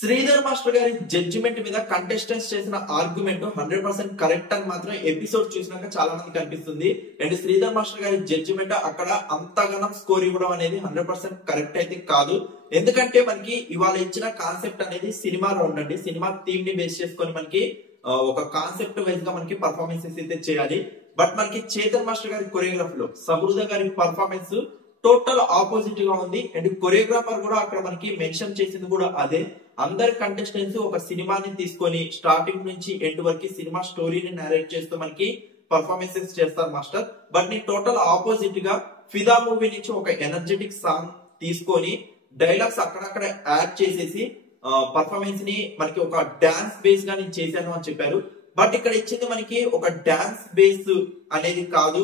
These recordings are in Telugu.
శ్రీధర్ మాస్టర్ గారి జడ్జిమెంట్ మీద కంటెస్టెంట్స్ చేసిన ఆర్గ్యుమెంట్ 100% కరెక్ట్ అని మాత్రం ఎపిసోడ్ చూసినాక చాలా మంది కనిపిస్తుంది. అండ్ శ్రీధర్ మాస్టర్ గారి జడ్జిమెంట్ అక్కడ అంతగానం స్కోర్ ఇవ్వడం అనేది 100% కరెక్ట్ అయితే కాదు. ఎందుకంటే మనకి ఇవాళ ఇచ్చిన కాన్సెప్ట్ అనేది సినిమా రౌండ్ అండి. సినిమా థీమ్ ని బేస్ చేసుకొని మనకి ఒక కాన్సెప్ట్ వైజ్ గా మనకి పర్ఫార్మెన్సెస్ అయితే చేయాలి. బట్ మనకి చేతన్ మాస్టర్ గారి కొరియోగ్రఫీ లో సమృద్ధ గారి పర్ఫార్మెన్స్ టోటల్ ఆపోజిట్ గా ఉంది. అండ్ కొరియోగ్రాఫర్ కూడా అక్కడ మనకి మెన్షన్ చేసింది కూడా అదే. అందరు కంటెస్టెంట్స్ ఒక సినిమాని తీసుకొని స్టార్టింగ్ నుంచి ఎండ్ వరకు సినిమా స్టోరీని నరేట్ చేస్తూ మనకి పర్ఫార్మెన్సెస్ చేస్తారు మాస్టర్. బట్ నీ టోటల్ ఆపోజిట్ గా ఫిదా మూవీ నుంచి ఒక ఎనర్జెటిక్ సాంగ్ తీసుకొని డైలాగ్స్ అక్కడక్కడ యాడ్ చేసేసి పర్ఫార్మెన్స్ ని మనకి ఒక డాన్స్ బేస్ గా నేను చేశాను అని చెప్పారు. బట్ ఇక్కడ ఇచ్చింది మనకి ఒక డాన్స్ బేస్ అనేది కాదు.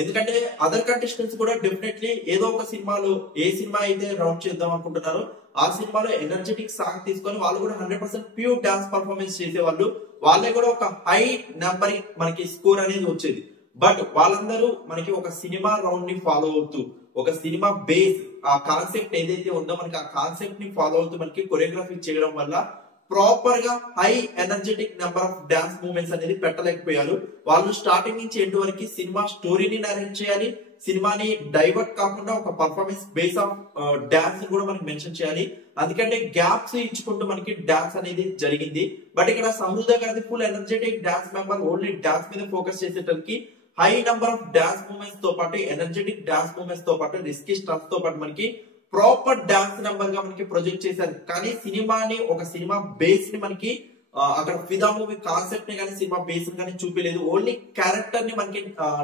ఎందుకంటే అదర్ కంటెస్టెంట్స్ కూడా డెఫినెట్లీ ఏదో ఒక సినిమాలో ఏ సినిమా అయితే రౌండ్ చేద్దాం అనుకుంటున్నారో ఆ సినిమాలో ఎనర్జెటిక్ సాంగ్ తీసుకొని వాళ్ళు కూడా 100% ప్యూర్ డాన్స్ పర్ఫార్మెన్స్ చేసేవాళ్ళు. వాళ్ళే కూడా ఒక హై నెంబర్ మనకి స్కోర్ అనేది వచ్చేది. బట్ వాళ్ళందరూ మనకి ఒక సినిమా రౌండ్ ని ఫాలో అవుతూ ఒక సినిమా బేస్ ఆ కాన్సెప్ట్ ఏదైతే ఉందో మనకి ఆ కాన్సెప్ట్ ని ఫాలో అవుతూ మనకి కొరియోగ్రఫీ చేయడం వల్ల ప్రాపర్ గా high energetic number of dance movements అనేది పెట్టలేకపోయారు. వాళ్ళు స్టార్టింగ్ నుంచి ఎండ్ వరకు సినిమా స్టోరీని నరేట్ చేయాలి, సినిమాని డైవర్ట్ కాకుండా ఒక పర్ఫార్మెన్స్ బేస్ ఆఫ్ డాన్స్ కూడా మనకి మెన్షన్ చేయాలి. అందుకంటే గ్యాప్స్ ఇచ్చుకుంటూ మనకి డాన్స్ అనేది జరిగింది. బట్ ఇక్కడ సమృద్ధ గారి full energetic dance member only dance మీద ఫోకస్ చేసేటప్పటికి high number of dance movements తో పాటు ఎనర్జెటిక్ డాన్స్ మూవ్మెంట్స్ తో పాటు రిస్కీ స్టఫ్ తో పాటు మనకి ప్రాపర్ డాన్స్ నెంబర్ గా మనకి ప్రొజెక్ట్ చేశారు. కానీ సినిమాని ఒక సినిమా బేస్ ని మనకి అక్కడ ఫిదా మూవీ కాన్సెప్ట్ ని కానీ సినిమా బేస్ ని కానీ చూపించలేదు. ఓన్లీ క్యారెక్టర్ ని మనకి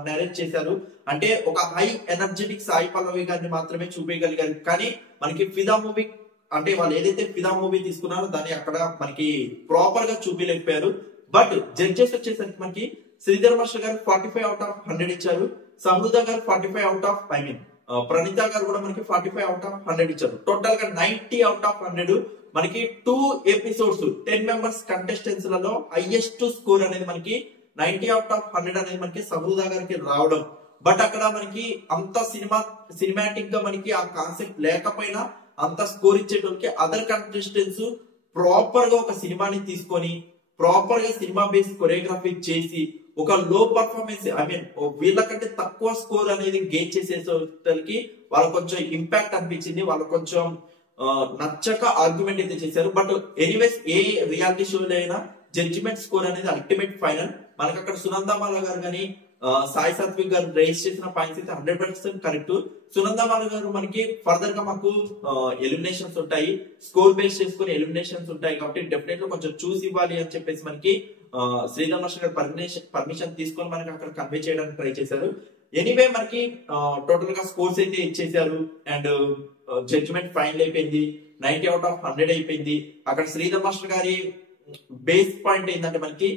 నరేట్ చేశారు. అంటే ఒక హై ఎనర్జెటిక్ సాయి పల్లవి గారిని మాత్రమే చూపించగలిగారు. కానీ మనకి ఫిదా మూవీ అంటే వాళ్ళు ఏదైతే ఫిదా మూవీ తీసుకున్నారో దాన్ని అక్కడ మనకి ప్రాపర్ గా చూపించలేకపోయారు. బట్ జడ్జెస్ వచ్చేసరికి మనకి శ్రీధర్ మాస్టర్ గారు 45 అవుట్ ఆఫ్ 100 ఇచ్చారు. సమృద్ధ గారు 45 అవుట్ ఆఫ్ ప్రణీత గారు కూడా మనకి 45 అవుట్ ఆఫ్ 100 ఇచ్చారు. టోటల్ గా 90 అవుట్ ఆఫ్ 100 మనకి 2 ఎపిసోడ్స్ 10 మెంబర్స్ కంటెస్టెంట్స్ లలో హైయెస్ట్ స్కోర్ అనేది మనకి 90 అవుట్ ఆఫ్ 100 అనేది మనకి సమృద్ధ గారికి రావడం. బట్ అక్కడ మనకి అంత సినిమాటిక్ గా మనకి ఆ కాన్సెప్ట్ లేకపోయినా అంత స్కోర్ ఇచ్చేటోళ్ళకి అదర్ కంటెస్టెంట్స్ ప్రాపర్ గా ఒక సినిమాని తీసుకొని ప్రాపర్ గా సినిమా బేస్ కొరియోగ్రఫీ చేసి ఒక లో పర్ఫార్మెన్స్ వీళ్ళకంటే తక్కువ స్కోర్ అనేది గెయిన్ చేసేసరికి వాళ్ళకి కొంచెం ఇంపాక్ట్ అనిపించింది. వాళ్ళకి కొంచెం నచ్చక ఆర్గ్యుమెంట్ అయితే చేశారు. బట్ ఎనీవేస్ ఏ రియాలిటీ షోలో అయినా జడ్జిమెంట్ స్కోర్ అనేది అల్టిమేట్ ఫైనల్. మనకి అక్కడ సునందామాల గారు కానీ సాయి సాత్విక్ గారు రేస్ చేసిన పాయింట్స్ అయితే 100% కరెక్ట్. సునందామాల గారు మనకి ఫర్దర్ గా మాకు ఎలిమినేషన్స్ ఉంటాయి, స్కోర్ బేస్ చేసుకుని ఎలిమినేషన్స్ ఉంటాయి కాబట్టి డెఫినెట్లీ కొంచెం చూసి ఇవ్వాలి అని చెప్పేసి మనకి శ్రీధర్ మాస్టర్ గారు పర్మిషన్ తీసుకొని మనకి అక్కడ కన్వే చేయడానికి ట్రై చేశారు. ఎనీవే మనకి టోటల్ గా స్కోర్స్ అయితే ఇచ్చేసారు. అండ్ జడ్జిమెంట్ ఫైనల్ అయిపోయింది. 90 అవుట్ ఆఫ్ 100 అయిపోయింది. అక్కడ శ్రీధర్ మాస్టర్ గారి బేస్ పాయింట్ ఏంటంటే మనకి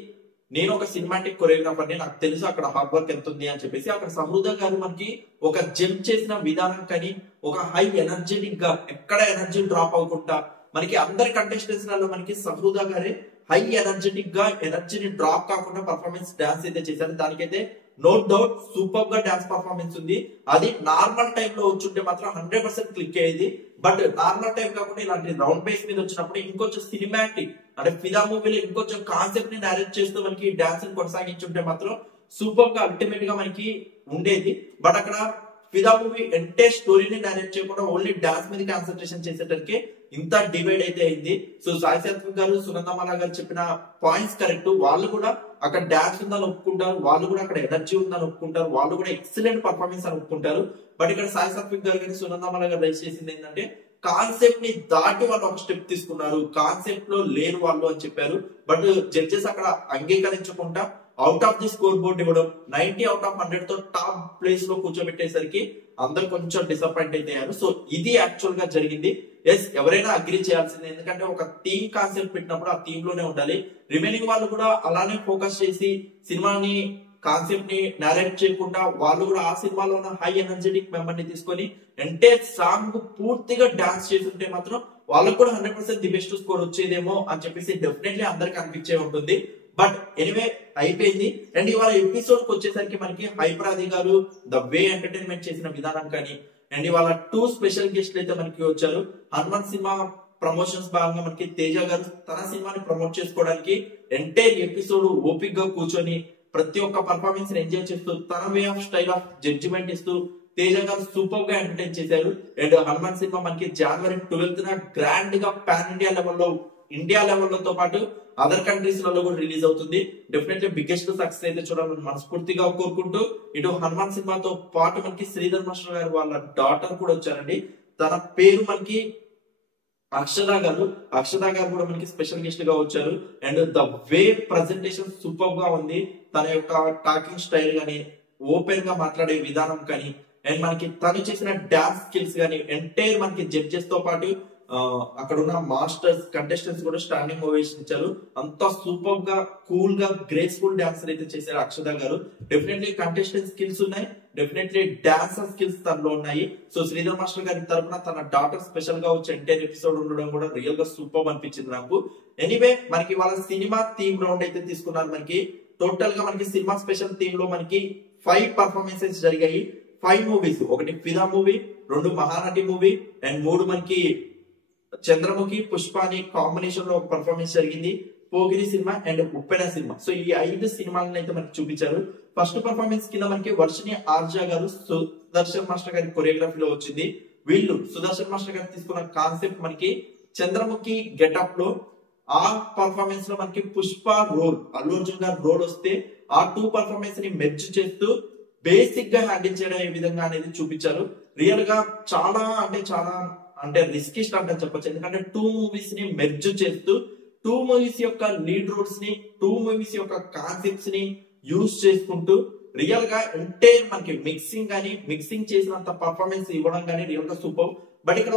నేను ఒక సినిమాటిక్ కొరియోగ్రాఫర్ ని, నాకు తెలుసు అక్కడ హార్డ్ వర్క్ ఎంత ఉంది అని చెప్పేసి అక్కడ సమృద్ధ గారు మనకి ఒక జంప్ చేసిన విధానం కానీ ఒక హై ఎనర్జెటిక్ గా ఎక్కడ ఎనర్జీ డ్రాప్ అవ్వకుండా మనకి అందరి కంటెస్టెంట్స్ లలో మనకి సమృద్ధ గారే హై ఎనర్జెటిక్ గా ఎనర్జీని డ్రాప్ కాకుండా పర్ఫార్మెన్స్ డాన్స్ అయితే చేశారు. దానికైతే నో డౌట్ సూపర్ గా డాన్స్ పర్ఫార్మెన్స్ ఉంది. అది నార్మల్ టైం లో వచ్చుంటే మాత్రం 100% క్లిక్ అయ్యేది. బట్ నార్మల్ టైం కాకుండా ఇలాంటి రౌండ్ బేస్ మీద వచ్చినప్పుడు ఇంకొంచెం సినిమాటిక్ అంటే ఫిదా మూవీలో ఇంకొంచెం కాన్సెప్ట్ ని నరేట్ చేస్తూ మనకి డాన్స్ ని కొనసాగించుంటే మాత్రం సూపర్ గా అల్టిమేట్ గా మనకి ఉండేది. బట్ అక్కడ ఫిదా మూవీ ఎంటే స్టోరీని నరేట్ చేయకుండా ఓన్లీ డాన్స్ మీద కాన్సన్ట్రేషన్ చేసేటరికి ఇంత డివైడ్ అయితే అయింది. సో సాయి సాత్విక్ గారు సునందమాల గారు చెప్పిన పాయింట్స్ కరెక్ట్. వాళ్ళు కూడా అక్కడ డాన్స్ ఉందని ఒప్పుకుంటారు, వాళ్ళు కూడా అక్కడ ఎనర్జీ ఉందని ఒప్పుకుంటారు, వాళ్ళు కూడా ఎక్సలెంట్ పర్ఫార్మెన్స్ అని ఒప్పుకుంటారు. బట్ ఇక్కడ సాయి సాత్విక్ గారు కానీ సునందమాల గారు రైస్ చేసింది ఏంటంటే కాన్సెప్ట్ ని దాటి వాళ్ళు ఒక స్టెప్ తీసుకున్నారు, కాన్సెప్ట్ లో లేరు వాళ్ళు అని చెప్పారు. బట్ జడ్జెస్ అక్కడ అంగీకరించకుండా out of the score board ఇవ్వడం 90 అవుట్ ఆఫ్ 100 తో టాప్ ప్లేస్ లో కూర్చోబెట్టేసరికి అందరు కొంచెం డిసప్పాయింట్ అయితే అయ్యారు. సో ఇది యాక్చువల్ గా జరిగింది. ఎస్ ఎవరైనా అగ్రీ చేయాల్సింది. ఎందుకంటే ఒక థీమ్ కాన్సెప్ట్ పెట్టినప్పుడు ఆ థీమ్ లోనే ఉండాలి. రిమైనింగ్ వాళ్ళు కూడా అలానే ఫోకస్ చేసి సినిమాని కాన్సెప్ట్ ని నరేట్ చేయకుండా వాళ్ళు కూడా ఆ సినిమాలో ఉన్న హై ఎనర్జెటిక్ మెంబర్ ని తీసుకొని అంటే సాంగ్ పూర్తిగా డాన్స్ చేస్తుంటే మాత్రం వాళ్ళకు కూడా 100% ది బెస్ట్ స్కోర్ వచ్చేదేమో అని చెప్పేసి డెఫినెట్లీ అందరికి అనిపించే ఉంటుంది. బట్ ఎనీవే అయిపోయింది. అండ్ ఇవాళ ఎపిసోడ్ కి వచ్చేసరికి మనకి హైపరాది గారు ద వే ఎంటర్టైన్మెంట్ చేసిన విధానం కానీ అండ్ ఇవాళ 2 స్పెషల్ గెస్ట్లు అయితే మనకి వచ్చారు. హనుమాన్ సినిమా ప్రమోషన్స్ భాగంగా మనకి తేజ గారు తన సినిమాని ప్రమోట్ చేసుకోవడానికి ఎంటైర్ ఎపిసోడ్ ఓపిక్ గా కూర్చొని ప్రతి ఒక్క పర్ఫార్మెన్స్ ఎంజాయ్ చేస్తూ తన way of style of judgement ఇస్తూ తేజ గారు సూపర్ గా ఎంటర్టైన్ చేశారు. అండ్ హనుమాన్ సినిమా మనకి జనవరి 12th గ్రాండ్ గా పాన్ ఇండియా లెవెల్లో పాటు అదర్ కంట్రీస్ లలో కూడా రిలీజ్ అవుతుంది. డెఫినెట్లీ బిగ్గెస్ట్ సక్సెస్ అయితే చూడాలని మనస్ఫూర్తిగా కోరుకుంటూ ఇటు హనుమాన్ సినిమాతో పాటు మనకి శ్రీధర్ మాస్టర్ గారు వాళ్ళ డాటర్ కూడా వచ్చారండి. తన పేరు మనకి అక్షత గారు కూడా మనకి స్పెషల్ గెస్ట్ గా వచ్చారు. And the way presentation super గా ఉంది. తన యొక్క టాకింగ్ స్టైల్ గానీ, ఓపెన్ గా మాట్లాడే విధానం కానీ, అండ్ మనకి తను చేసిన డాన్స్ స్కిల్స్ కానీ ఎంటైర్ మనకి జడ్జెస్ తో పాటు అక్కడ ఉన్న మాస్టర్స్ కంటెస్టెంట్స్ కూడా స్టాండింగ్ ఓవేషన్ ఇచ్చారు. అంత సూపర్ గా కూల్ గా గ్రేస్ఫుల్ డాన్సర్ అయితే చేశారు అక్షత గారు. డెఫినెట్లీ కంటెస్టెంట్ స్కిల్స్ ఉన్నాయి, డెఫినెట్లీ డాన్సర్ స్కిల్స్ తనలో ఉన్నాయి. సో శ్రీధర్ మాస్టర్ గారి తరపున తన డాటర్ స్పెషల్ గా వచ్చే ఎంటైర్ ఎపిసోడ్ ఉండడం కూడా రియల్ గా సూపర్ అనిపించింది నాకు. ఎనీవే మనకి వాళ్ళ సినిమా థీమ్ రౌండ్ అయితే తీసుకున్నారు. మనకి టోటల్ గా మనకి సినిమా స్పెషల్ థీమ్ లో మనకి 5 పర్ఫార్మెన్సెస్ జరిగాయి. 5 మూవీస్, ఒకటి ఫిదా మూవీ, 2 మహానటి మూవీ, అండ్ 3 మనకి చంద్రముఖి పుష్పాని కాంబినేషన్ లో ఒక పర్ఫార్మెన్స్ జరిగింది, Pokiri cinema and Uppena cinema. So ఈ 5 సినిమాలను అయితే మనకి చూపించారు. ఫస్ట్ పర్ఫార్మెన్స్ కింద మనకి వర్షిని ఆర్జా గారు సుదర్శన్ మాస్టర్ గారి కొరియోగ్రఫీలో వచ్చింది. వీళ్ళు సుదర్శన్ మాస్టర్ గారు తీసుకున్న కాన్సెప్ట్ మనకి చంద్రముఖి గెటప్ లో, ఆ పర్ఫార్మెన్స్ లో మనకి పుష్ప రోల్, అల్లు అర్జున్ గారు రోల్ వస్తే ఆ 2 పర్ఫార్మెన్స్ ని మెర్జ్ చేస్తూ బేసిక్ గా హ్యాండిల్ చేయడం ఏ విధంగా అనేది చూపించారు. రియల్ గా చాలా రిస్కీ స్టార్ట్ అని చెప్పొచ్చు. ఎందుకంటే 2 మూవీస్ ని మెర్జ్ చేస్తూ 2 మూవీస్ యొక్క లీడ్ రోల్స్ ని, 2 మూవీస్ యొక్క కాన్సెప్ట్స్ ని యూజ్ చేసుకుంటూ రియల్ గా ఎంటైర్ మనకి మిక్సింగ్ చేసినంత పర్ఫార్మెన్స్ ఇవ్వడం కానీ రియల్ గా సూపర్. బట్ ఇక్కడ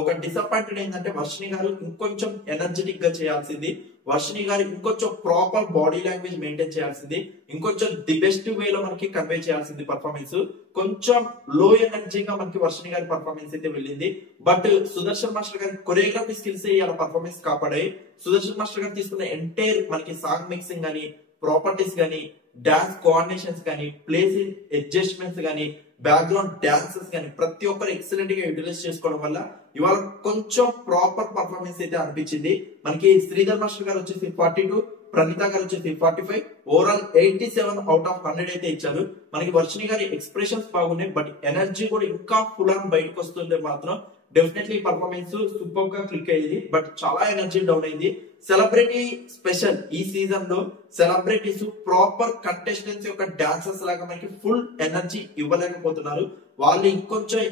ఒక డిసప్పాయింటెడ్ ఏంటంటే వర్షిని గారు ఇంకొంచెం ఎనర్జెటిక్ గా చేయాల్సింది, వర్షిని గారు ఇంకొంచెం ప్రాపర్ బాడీ లాంగ్వేజ్ మెయింటైన్ చేయాల్సింది, ఇంకొంచెం ది బెస్ట్ వేలో మనకి కన్వే చేయాల్సింది పర్ఫార్మెన్స్. కొంచెం లో ఎనర్జీగా మనకి వర్షిని గారి పర్ఫార్మెన్స్ అయితే వెళ్ళింది. బట్ సుదర్శన్ మాస్టర్ గారి కొరియోగ్రఫీ స్కిల్స్ ఇలా పర్ఫార్మెన్స్ కాపాడాయి. సుదర్శన్ మాస్టర్ గారు తీసుకున్న ఎంటైర్ మనకి సాంగ్ మిక్సింగ్ గానీ, ప్రాపర్టీస్ గానీ, డాన్స్ కోఆర్డినేషన్స్ గానీ, ప్లేసింగ్ అడ్జస్ట్మెంట్స్ గానీ, బ్యాక్గ్రౌండ్ డాన్సెస్ కానీ ప్రతి ఒక్కరు ఎక్సలెంట్ గా యూటిలైజ్ చేసుకోవడం వల్ల ఇవాళ కొంచెం ప్రాపర్ పర్ఫార్మెన్స్ అయితే అనిపించింది. మనకి శ్రీధర్ మాస్టర్ గారు వచ్చేసి 42, ప్రణీత గారు వచ్చేసి 45, ఓవరాల్ 87/100 అయితే ఇచ్చారు. మనకి వర్షిని గారి ఎక్స్ప్రెషన్స్ బాగున్నాయి, బట్ ఎనర్జీ కూడా ఇంకా ఫుల్ ఆన్ బయటకు వస్తుంది. మాత్రం డెఫినెట్లీ పర్ఫార్మెన్స్ సూపర్ గా క్లిక్ అయ్యింది, బట్ చాలా ఎనర్జీ డౌన్ అయింది. సెలబ్రిటీ స్పెషల్ ఈ సీజన్ లో సెలబ్రిటీస్ ప్రాపర్ కంటెస్టెంట్స్ యొక్క డాన్సర్స్ లాగా మనకి ఫుల్ ఎనర్జీ ఇవ్వలేకపోతున్నారు. వాళ్ళు ఇంకొంచెం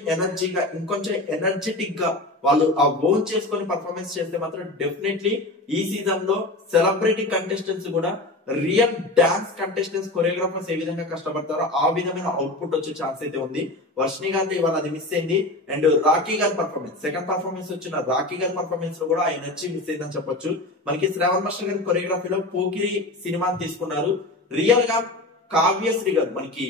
ఎనర్జెటిక్ గా వాళ్ళు ఆ ఓన్ చేసుకొని పర్ఫార్మెన్స్ చేస్తే మాత్రం డెఫినెట్లీ ఈ సీజన్ లో సెలబ్రిటీ కంటెస్టెంట్స్ కూడా రియల్ డాన్స్ కంటెస్టెంట్స్ కొరియోగ్రాఫర్స్ ఏ విధంగా కష్టపడతారో ఆ విధమైన అవుట్పుట్ వచ్చే ఛాన్స్ అయితే ఉంది. వర్షిని గారి ఇవాళ అది మిస్ అయింది. అండ్ రాఖీ గారి పర్ఫార్మెన్స్, సెకండ్ పర్ఫార్మెన్స్ వచ్చిన రాఖీ గారి పర్ఫార్మెన్స్ లో కూడా ఆ ఎనర్జీ మిస్ అయిందని చెప్పొచ్చు. మనకి శ్రావణ్ మాస్టర్ గారి కొరియోగ్రఫీలో పోకిరి సినిమాని తీసుకున్నారు. రియల్ గా కావ్యశ్రీ గారు, మనకి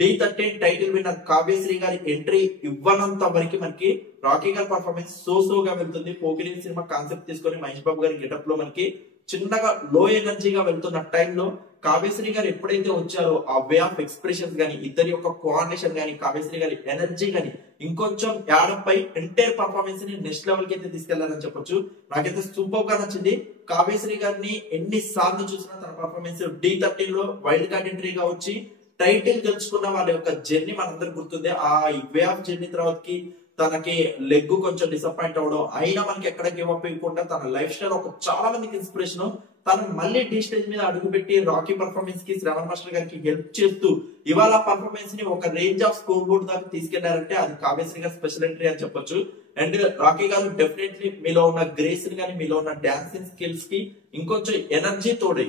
D13 టైటిల్ విన్నర్ కావ్యశ్రీ గారి ఎంట్రీ ఇవ్వనంత వరకు మనకి రాఖీ గారి పర్ఫార్మెన్స్ సోగా వెళ్తుంది. పోకిరి సినిమా కాన్సెప్ట్ తీసుకొని మహేష్ బాబు గారి గెటప్ లో మనకి చిన్నగా లో ఎనర్జీగా వెళ్తున్న టైంలో కావ్యశ్రీ గారు ఎప్పుడైతే వచ్చారో ఆ వే ఆఫ్ ఎక్స్ప్రెషన్స్ గానీ, ఇద్దరి యొక్క కోఆర్డినేషన్ గానీ, కావ్యశ్రీ గారి ఎనర్జీ గానీ ఇంకొంచెం యాడప్ అయి ఎంటైర్ పర్ఫార్మెన్స్ ని నెక్స్ట్ లెవెల్ కి అయితే తీసుకెళ్లారని చెప్పొచ్చు. నాకైతే సూపర్ గా నచ్చింది. కావ్యశ్రీ గారిని ఎన్ని సార్లు చూసినా తన పర్ఫార్మెన్స్ D13 లో వైల్డ్ కార్డ్ ఎంట్రీగా వచ్చి టైటిల్ గెలుచుకున్న వాళ్ళ యొక్క జర్నీ మనందరికి గుర్తుంది. ఆ వే ఆఫ్ జర్నీ తర్వాతకి తనకి లెగ్ కొంచెం డిసప్పాయింట్ అవడం అయినా మనకి ఎక్కడ గివ్ అప్ ఇవ్వకుండా తన లైఫ్ స్టైల్ ఒక చాలా మందికి ఇన్స్పిరేషన్. తను మళ్ళీ టీ స్టేజ్ మీద అడుగుపెట్టి రాకీ పర్ఫార్మెన్స్ కి శ్రావణ్ మాస్టర్ గారికి హెల్ప్ చేస్తూ ఇవాళ పర్ఫార్మెన్స్ ని ఒక రేంజ్ ఆఫ్ స్కోర్ బోర్డ్ దాకా తీసుకెళ్లారంటే అది కావ్యశ్రీ గారి స్పెషల్ ఎంట్రీ అని చెప్పొచ్చు. అండ్ రాకీ గారు డెఫినెట్లీ మీలో ఉన్న గ్రేస్ కానీ, మీలో ఉన్న డాన్సింగ్ స్కిల్స్ కి ఇంకొంచెం ఎనర్జీ తోడై,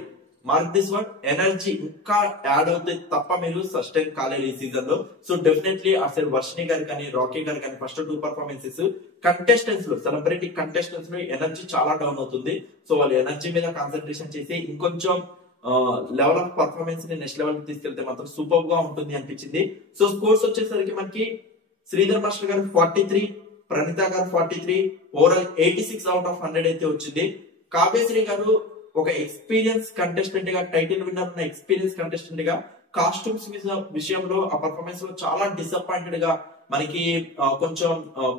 మార్క్ దిస్ వర్డ్, ఎనర్జీ ఇంకా యాడ్ అవుతే తప్ప మీరు సస్టైన్ కాలేదు ఈ సీజన్ లో. సో డెఫినెట్లీ అసలు వర్షిని గారు కానీ, రాకీ గారు కానీ ఫస్ట్ 2 పర్ఫార్మెన్సెస్ కంటెస్టెంట్స్ లో, సెలబ్రిటీ కంటెస్టెంట్స్ లో ఎనర్జీ చాలా డౌన్ అవుతుంది. సో వాళ్ళు ఎనర్జీ మీద కాన్సన్ట్రేషన్ చేసి ఇంకొంచెం లెవెల్ ఆఫ్ పర్ఫార్మెన్స్ ని నెక్స్ట్ లెవెల్ కి తీసుకెళ్తే మాత్రం సూపర్ గా ఉంటుంది అనిపించింది. సో స్కోర్స్ వచ్చేసరికి మనకి శ్రీధర్ మాస్టర్ గారు 43, ప్రణీత గారు 43, ఓవరాల్ 86/100 అయితే వచ్చింది. కావ్యశ్రీ గారు ఒక ఎక్స్పీరియన్స్ కంటెస్టెంట్ గా, టైటిల్ విన్నర్ ఉన్న ఎక్స్పీరియన్స్ కంటెస్టెంట్ గా కాస్ట్యూమ్స్ విషయంలో ఆ పర్ఫార్మెన్స్ లో చాలా డిసప్పాయింటెడ్ గా మనకి కొంచెం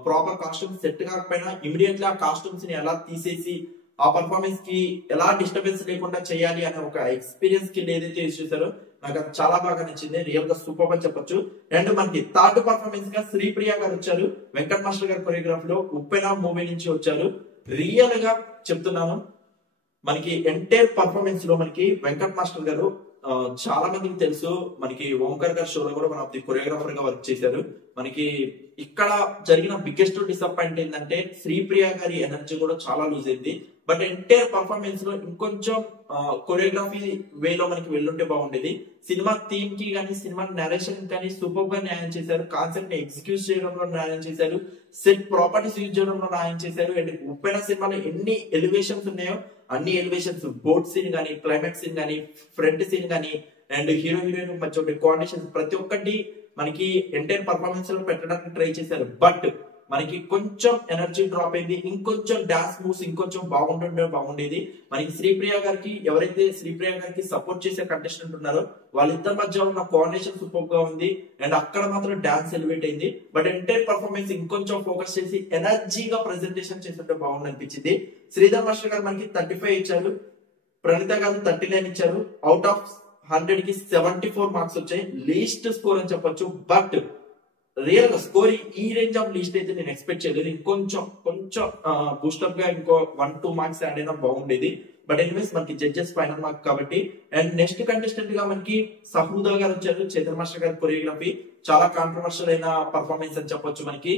ప్రాపర్ కాస్ట్యూమ్స్ సెట్ కాకపోయినా ఇమీడియట్లీ ఆ కాస్ట్యూమ్స్ ని ఎలా తీసేసి ఆ పర్ఫార్మెన్స్ కి ఎలా డిస్టర్బెన్స్ లేకుండా చేయాలి అనే ఒక ఎక్స్పీరియన్స్ కి ఏదైతే యూజ్ చేశారో నాకు అది చాలా బాగా నచ్చింది. రియల్ గా సూపర్ అని చెప్పొచ్చు. అండ్ మనకి థర్డ్ పర్ఫార్మెన్స్ గా శ్రీప్రియ గారు వచ్చారు. వెంకట్ మాస్టర్ గారి కొరియోగ్రాఫ్ లో ఉప్పెన మూవీ నుంచి వచ్చారు. రియల్ గా చెప్తున్నాను, మనకి ఎంటైర్ పర్ఫార్మెన్స్ లో మనకి వెంకట్ మాస్టర్ గారు చాలా మందికి తెలుసు, మనకి ఓంకార్ గారి షోలో కూడా మన కొరియోగ్రాఫర్ గా వర్క్ చేశారు. మనకి ఇక్కడ జరిగిన బిగ్గెస్ట్ డిసప్పాయింట్ ఏంటంటే శ్రీప్రియ గారి ఎనర్జీ కూడా చాలా లూజ్ అయింది. బట్ ఎంటైర్ పర్ఫార్మెన్స్ లో ఇంకొంచెం కొరియోగ్రఫీ వేలో మనకి వెళ్ళుంటే బాగుండేది. సినిమా థీమ్ కి కానీ సినిమా నరేషన్ కానీ సూపర్ గా న్యాయం చేశారు. కాన్సెప్ట్ ని ఎగ్జిక్యూట్ చేయడంలో న్యాయం చేశారు. సెట్ ప్రాపర్టీస్ యూజ్ చేయడంలో న్యాయం చేశారు. అండ్ ఉప్పెన సినిమాలో ఎన్ని ఎలివేషన్స్ ఉన్నాయో అన్ని ఎలివేషన్స్, బోట్ సీన్ గానీ, క్లైమాక్స్ సీన్ గానీ, ఫ్రంట్ సీన్ గానీ, అండ్ హీరో హీరోయిన్ మధ్య కోఆర్డినేషన్ ప్రతి ఒక్కటి మనకి ఎంటైర్ పర్ఫార్మెన్స్ లో పెట్టడానికి ట్రై చేశారు. బట్ మనకి కొంచెం ఎనర్జీ డ్రాప్ అయింది. ఇంకొంచెం డాన్స్ మూవ్స్ ఇంకొంచెం బాగుండేది. మనకి శ్రీప్రియ గారికి ఎవరైతే శ్రీప్రియ గారికి సపోర్ట్ చేసే కంటెస్టెంట్ ఉన్నారో వాళ్ళిద్దరి మధ్య ఉన్న కోఆర్డినేషన్ సూపర్ గా ఉంది. అండ్ అక్కడ మాత్రం డాన్స్ ఎలివేట్ అయింది. బట్ ఎంటైర్ పర్ఫార్మెన్స్ ఇంకొంచెం ఫోకస్ చేసి ఎనర్జీగా ప్రెజెంటేషన్ చేస్తుంటే బాగుంది అనిపించింది. శ్రీధర్ మాస్టర్ గారు మనకి 35 ఇచ్చారు. ప్రణీత గారు 39 ఇచ్చారు. అవుట్ ఆఫ్ 100 కి 74 మార్క్స్ వచ్చాయి. లీస్ట్ స్కోర్ అని చెప్పొచ్చు. బట్ రియల్ గా స్కోర్ ఈ రేంజ్ ఆఫ్ లీస్ట్ అయితే నేను ఎక్స్పెక్ట్ చేయలేదు. ఇంకొంచెం బూస్టప్ గా ఇంకో 1-2 మార్క్స్ యాడ్ అయినా బాగుండేది. బట్ ఎనీవేస్ మనకి జడ్జెస్ ఫైనల్ మార్క్ కాబట్టి. అండ్ నెక్స్ట్ కంటెస్టెంట్ గా మనకి సహృదా గారు వచ్చారు. చైతన్య మాస్టర్ గారి కొరియోగ్రఫీ చాలా కాంట్రవర్షియల్ అయిన పర్ఫార్మెన్స్ అని చెప్పొచ్చు. మనకి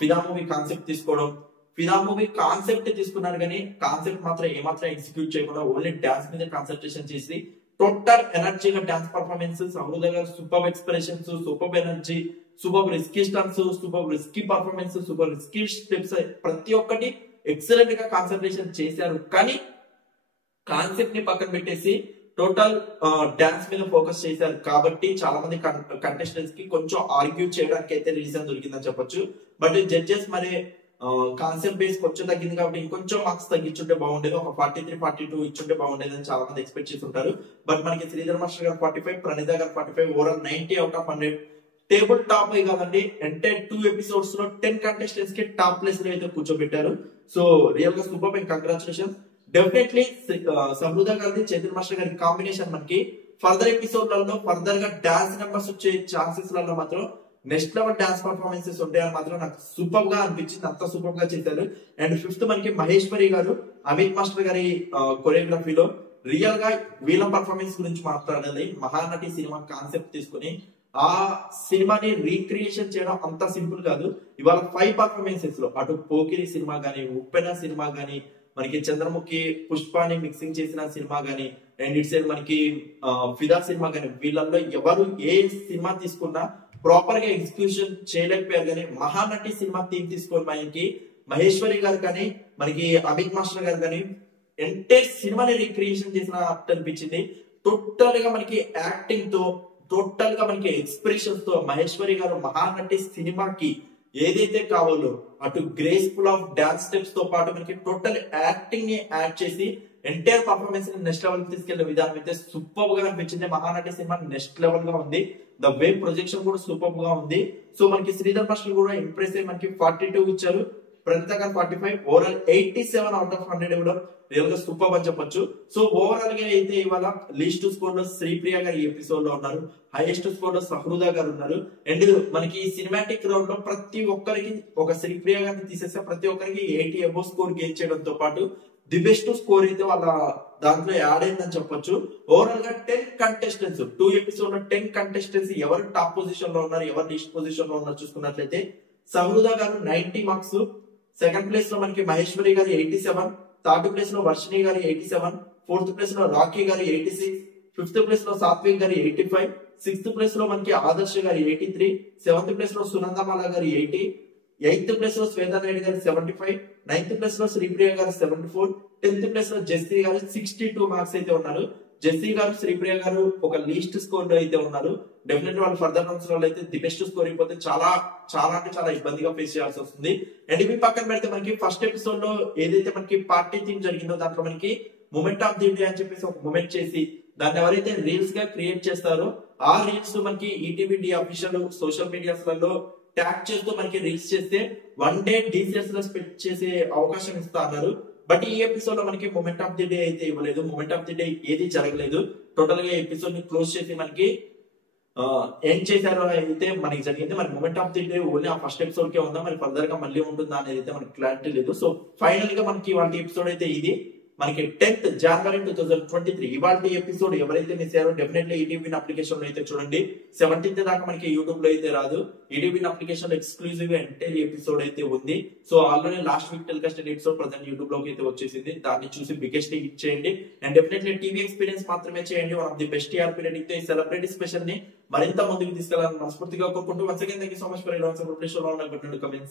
ఫిదా మూవీ కాన్సెప్ట్ తీసుకోవడం, ఫిదా మూవీ కాన్సెప్ట్ తీసుకున్నారు కానీ కాన్సెప్ట్ మాత్రం ఏమాత్రం ఎగ్జిక్యూట్ చేయకుండా ఓన్లీ డాన్స్ మీద కాన్సన్ట్రేషన్ చేసి టోటల్ ఎనర్జీగా డాన్స్ పర్ఫార్మెన్స్, సహృదా గారు super expressions, super energy, super risky stunts, super risky performance, super risky steps ప్రతి ఒక్కటి ఎక్సలెంట్ గా కాన్సన్ట్రేషన్ చేశారు. కానీ కాన్సెప్ట్ ని పక్కన పెట్టేసి టోటల్ డాన్స్ మీద ఫోకస్ చేశారు. కాబట్టి చాలా మంది కంటెస్టెంట్స్ కి కొంచెం ఆర్గ్యూ చేయడానికి అయితే రీజన్ దొరికిందని చెప్పొచ్చు. బట్ జడ్జెస్ మరి కాన్సెప్ట్ బేస్ కొంచెం తగ్గింది కాబట్టి ఇంకొంచెం మార్క్స్ తగ్గించుంటే బాగుండేది. ఒక 43-42 ఇచ్చుంటే బాగుండేది అని చాలా మంది ఎక్స్పెక్ట్ చేసి ఉంటారు. బట్ మనకి శ్రీధర్ మాస్టర్ గారు 45, ప్రణీత గారు 45, overall 90 out of 100. Table top కాదండి. అంటే 2 ఎపిసోడ్స్ లో 10 కంటెస్టెంట్స్ కి టాప్ ప్లేస్ లో అయితే కూర్చోబెట్టారు. సో రియల్ గా super and congratulation. Definitely Sahruda గారి చైతన్య మాస్టర్ గారి కాంబినేషన్ మనకి ఫర్దర్ ఎపిసోడ్లలో ఫర్దర్ గా డాన్స్ నెంబర్స్ వచ్చే ఛాన్సెస్ లలో మాత్రం నెక్స్ట్ లెవెల్ డాన్స్ పర్ఫార్మెన్సెస్ ఉంటాయని మాత్రం నాకు సూపర్ గా అనిపించింది. అంత సూపర్ గా చేశారు. అండ్ 5th మనకి మహేశ్వరి గారు అమిత్ మాస్టర్ గారి కొరియోగ్రఫీలో రియల్ గా వీళ్ళ పర్ఫార్మెన్స్ గురించి మాట్లాడాలి. మహానటి సినిమా కాన్సెప్ట్ తీసుకుని ఆ సినిమాని రీక్రియేషన్ చేయడం అంత సింపుల్ కాదు. ఇవాళ 5 పర్ఫార్మెన్సెస్ లో అటు పోకిరి సినిమా గానీ, ఉప్పెన సినిమా గానీ, మనకి చంద్రముఖి పుష్పాని మిక్సింగ్ చేసిన సినిమా గానీ, అండ్ ఇట్ సైడ్ మనకి ఫిదా సినిమా గానీ, వీళ్ళల్లో ఎవరు ఏ సినిమా తీసుకున్నా ప్రాపర్ గా ఎగ్జిక్యూషన్ చేయలేకపోయారు. కానీ మహానటి సినిమా థీమ్ తీసుకొని మనకి మహేశ్వరి గారు కానీ, మనకి అమిత్ మాస్టర్ గారు కానీ ఎంటైర్ సినిమాని రీక్రియేషన్ చేసిన అనిపించింది. టోటల్ గా మనకి యాక్టింగ్ తో, టోటల్ గా మనకి ఎక్స్ప్రెషన్స్ తో మహేశ్వరి గారు మహానటి సినిమాకి ఏదైతే కావాలో అటు గ్రేస్ఫుల్ ఆఫ్ డాన్స్ స్టెప్స్ తో పాటు మనకి టోటల్ యాక్టింగ్ ని యాడ్ చేసి ఎంటైర్ పర్ఫార్మెన్స్ ని నెక్స్ట్ లెవెల్ తీసుకెళ్లే విధానం అయితే సూపర్ గా అనిపించింది. మహానటి సినిమా నెక్స్ట్ లెవెల్ గా ఉంది. ద వే ప్రొజెక్షన్ కూడా సూపర్ గా ఉంది. సో మనకి శ్రీధర్ మాస్టర్ కూడా ఇంప్రెస్ అయ్యి మనకి 42 ఇచ్చారు. ప్రణీత గారు 45, ఓవరాల్ 87 అవుట్ ఆఫ్ 100 ఇవ్వడం రియల్ గా సూపర్ అని చెప్పొచ్చు. సో ఓవరాల్ గా అయితే ఇవాళ లీస్ట్ స్కోర్ లో శ్రీప్రియ గారు ఈ ఎపిసోడ్ లో ఉన్నారు. హైయెస్ట్ స్కోర్ లో సహృదా గారు ఉన్నారు. అండ్ మనకి సినిమాటిక్ రౌండ్ లో ప్రతి ఒక్కరికి ఒక శ్రీప్రియ గారిని తీసేస్తే ప్రతి ఒక్కరికి 80 అబోవ్ స్కోర్ గెయిన్ చేయడంతో పాటు ది బెస్ట్ స్కోర్ అయితే వాళ్ళ దాంట్లో యాడ్ అయిందని చెప్పొచ్చు. ఓవరాల్ గా 10 కంటెస్టెంట్స్ 2 ఎపిసోడ్ లో 10 కంటెస్టెంట్స్ ఎవరు టాప్ పొజిషన్ లో ఉన్నారు, ఎవరు లీస్ట్ పొజిషన్ లో ఉన్నారు చూసుకున్నట్లయితే సహృదా గారు 90 మార్క్స్, సెకండ్ ప్లేస్ లో మనకి మహేశ్వరి గారు 87, థర్డ్ ప్లేస్ లో వర్షిణి గారు 87, ఫోర్త్ ప్లేస్ లో రాకీ గారు 86, ఫిఫ్త్ ప్లేస్ లో సాత్విక్ గారు 85, సిక్స్త్ ప్లేస్ లో మనకి ఆదర్శ్ గారు 83, సెవెంత్ ప్లేస్ లో సునందమాల గారు 80, 8th ప్లేస్ లో శ్వేతా నాయుడు గారు 75, 9th ప్లేస్ లో శ్రీప్రియ గారు 74, 10th ప్లేస్ లో జస్సి గారు 62 మార్క్స్ అయితే ఉన్నారు. జస్సి గారు, శ్రీప్రియ గారు ఒక లీస్ట్ స్కోర్ లో అయితే ఉన్నారు. డెఫినెట్లీ వాళ్ళు ఫర్దర్ రౌండ్స్ లో అయితే ది బెస్ట్ స్కోర్ అయిపోతే చాలా అంటే చాలా ఇబ్బందిగా ఫేస్ చేయాల్సి వస్తుంది. అండ్ ఇవి పక్కన పెడితే మనకి ఫస్ట్ ఎపిసోడ్ లో ఏదైతే మనకి పార్టీ థీమ్ జరిగిందో దాంట్లో మనకి మూమెంట్ ఆఫ్ ది డే అని చెప్పేసి ఒక మూమెంట్ చేసి దాన్ని ఎవరైతే రీల్స్ గా క్రియేట్ చేస్తారో ఆ రీల్స్ మనకి ఈటీవీ అఫీషియల్ సోషల్ మీడియాస్ లలో ట్యాగ్ చేస్తూ మనకి రీల్స్ చేస్తే 1 డే డీసీఎస్ లో స్పెండ్ చేసే అవకాశం ఇస్తా అన్నారు. బట్ ఈ ఎపిసోడ్ లో మనకి మూమెంట్ ఆఫ్ ది డే అయితే ఇవ్వలేదు. మూమెంట్ ఆఫ్ ది డే ఏది జరగలేదు. టోటల్ గా ఎపిసోడ్ ని క్లోజ్ చేసి మనకి ఎండ్ చేశారు అయితే మనకి జరిగింది. మరి moment of the day only ఆ ఫస్ట్ ఎపిసోడ్ కే ఉందా, మరి ఫర్దర్ గా మళ్ళీ ఉంటుందా అనేది అయితే మనకి క్లారిటీ లేదు. సో ఫైనల్ గా మనకి ఇవాళ ఎపిసోడ్ అయితే ఇది మనకి 10th January 2023 ఇవాళ ఎపిసోడ్ ఎవరైతే మిస్ అయ్యారో డెఫినెట్లీ ఈటీవీ అప్లికేషన్ లో అయితే చూడండి. 17th దాకా మనకి యూట్యూబ్ లో అయితే రాదు. ఈటీవీ అప్లికేషన్ లో ఎక్స్క్లూజివ్ గా ఎంటైర్ ఎపిసోడ్ అయితే ఉంది. So already last week telecast episode present YouTube లోకి అయితే వచ్చేసింది. దాన్ని చూసి బిగ్గెస్ట్ హిట్ చేయండి అండ్ డెఫినెట్లీ టీవీ ఎక్స్పీరియన్స్ మాత్రమే చేయండి. One of the best TRP rating తో ఈ సెలబ్రిటీ స్పెషల్ ని మరింత ముందుకు తీసుకెళ్లాలని మనస్ఫూర్తిగా కోరుకుంటూ once again thank you so much for your support. Please show love and good comments.